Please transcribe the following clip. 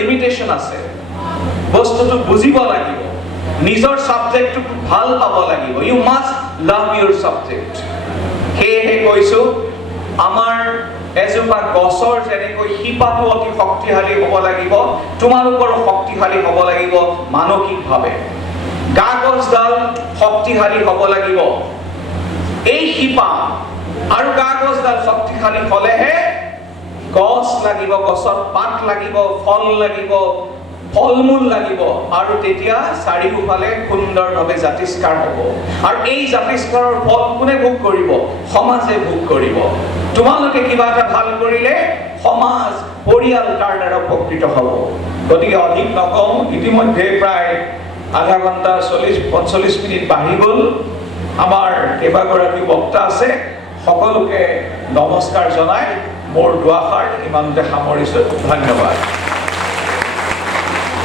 limitation আছে বস্তুটো বুজিব লাগিব নিজৰ সাবজেক্টটো ভাল পাব লাগিব ইউ মাস্ট লাভ ইউৰ সাবজেক্ট হেহে কৈছো আমাৰ এজোপা গছৰ যেনেকৈ শিপাটো অতি শক্তিশালী হ'ব লাগিব তোমালোকৰো শক্তিশালী হ'ব লাগিব মানসিকভাৱে কাগজডাল শক্তিশালী হ'ব লাগিব এই শিপা আৰু কাগজডাল শক্তিশালী হ'লেহে গছ লাগিব গছৰ পাত লাগিব ফল লাগিব ফলমূল লাগিব আৰু তেতিয়া চাৰিওফালে সুন্দৰভাৱে জাতিষ্কাৰ হ'ব আৰু এই জাতিষ্কাৰৰ ফল কোনে ভোগ কৰিব সমাজে ভোগ কৰিব তোমালোকে কিবা এটা ভাল কৰিলে সমাজ পৰিয়াল তাৰ দ্বাৰা উপকৃত হ'ব গতিকে অধিক নকওঁ ইতিমধ্যে প্ৰায় আধা ঘণ্টা 40-45 মিনিট বাঢ়ি গ'ল আমাৰ কেইবাগৰাকী বক্তা আছে সকলোকে নমস্কাৰ জনাই মোৰ দুআষাৰ ইমানতে সামৰিছোঁ ধন্যবাদ